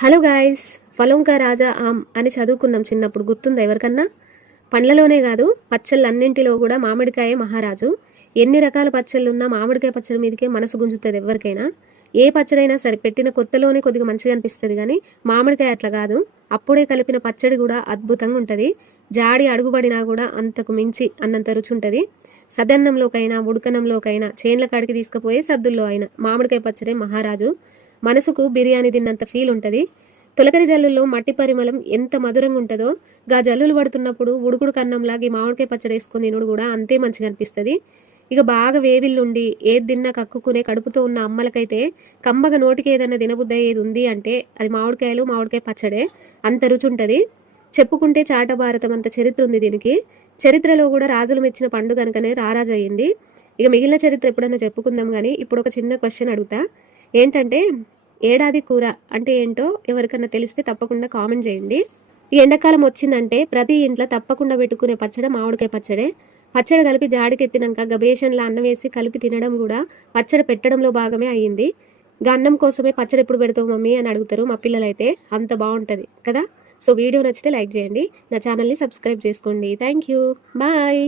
Hello guys, ఫలం కా రాజా ఆమ్ అని చదువుకున్నాం చిన్నప్పుడు. గుర్తుందా ఎవరికన్నా? పండ్లలోనే కాదు, పచ్చళ్ళన్నింటిలో కూడా మామిడికాయే మహారాజు. ఎన్ని రకాల పచ్చళ్ళున్నా మామిడికాయ పచ్చడి మీదకే మనసు గుంజుతుంది ఎవరికైనా. ఏ పచ్చడైనా సరే పెట్టిన కొత్తలోనే కొద్దిగా మంచిగా అనిపిస్తుంది, కానీ మామిడికాయ అట్లా కాదు. అప్పుడే కలిపిన పచ్చడి కూడా అద్భుతంగా ఉంటుంది. జాడి అడుగుబడినా కూడా అంతకు మించి అన్నంత రుచి ఉంటుంది. సదన్నంలోకైనా ఉడకనంలోకైనా చేన్ల కాడికి తీసుకుపోయే సద్దుల్లో అయినా మామిడికాయ పచ్చడే మహారాజు. మనసుకు బిర్యానీ తిన్నంత ఫీల్ ఉంటుంది. తొలకరి జల్లుల్లో మట్టి పరిమళం ఎంత మధురంగా ఉంటుందో, గా జల్లులు పడుతున్నప్పుడు ఉడుకుడు కన్నంలాగా ఈ మామిడికాయ పచ్చడి వేసుకొని తినుడు కూడా అంతే మంచిగా అనిపిస్తుంది. ఇక బాగా వేవిల్లుండి ఏది తిన్నా కక్కుకునే కడుపుతో ఉన్న అమ్మలకైతే కమ్మగా నోటికి ఏదన్నా తినబుద్ధి అయ్యేది ఉంది అంటే అది మామిడికాయ పచ్చడే. అంత రుచి ఉంటుంది. చెప్పుకుంటే చాట భారతం అంత చరిత్ర ఉంది దీనికి. చరిత్రలో కూడా రాజులు మెచ్చిన పండు కనుకనే రారాజు అయ్యింది. ఇక మిగిలిన చరిత్ర ఎప్పుడన్నా చెప్పుకుందాం, కానీ ఇప్పుడు ఒక చిన్న క్వశ్చన్ అడుగుతా. ఏంటంటే, ఏడాది కూర అంటే ఏంటో ఎవరికన్నా తెలిస్తే తప్పకుండా కామెంట్ చేయండి. ఈ ఎండాకాలం వచ్చిందంటే ప్రతి ఇంట్లో తప్పకుండా పెట్టుకునే పచ్చడి మామిడికాయ పచ్చడే. పచ్చడి కలిపి జాడికెత్తినాక గబేషన్లో అన్నం వేసి కలిపి తినడం కూడా పచ్చడి పెట్టడంలో భాగమే అయ్యింది. అన్నం కోసమే పచ్చడి ఎప్పుడు పెడతావు మమ్మీ అని అడుగుతారు మా పిల్లలైతే. అంత బాగుంటుంది కదా. సో వీడియో నచ్చితే లైక్ చేయండి, నా ఛానల్ని సబ్స్క్రైబ్ చేసుకోండి. Thank you, bye.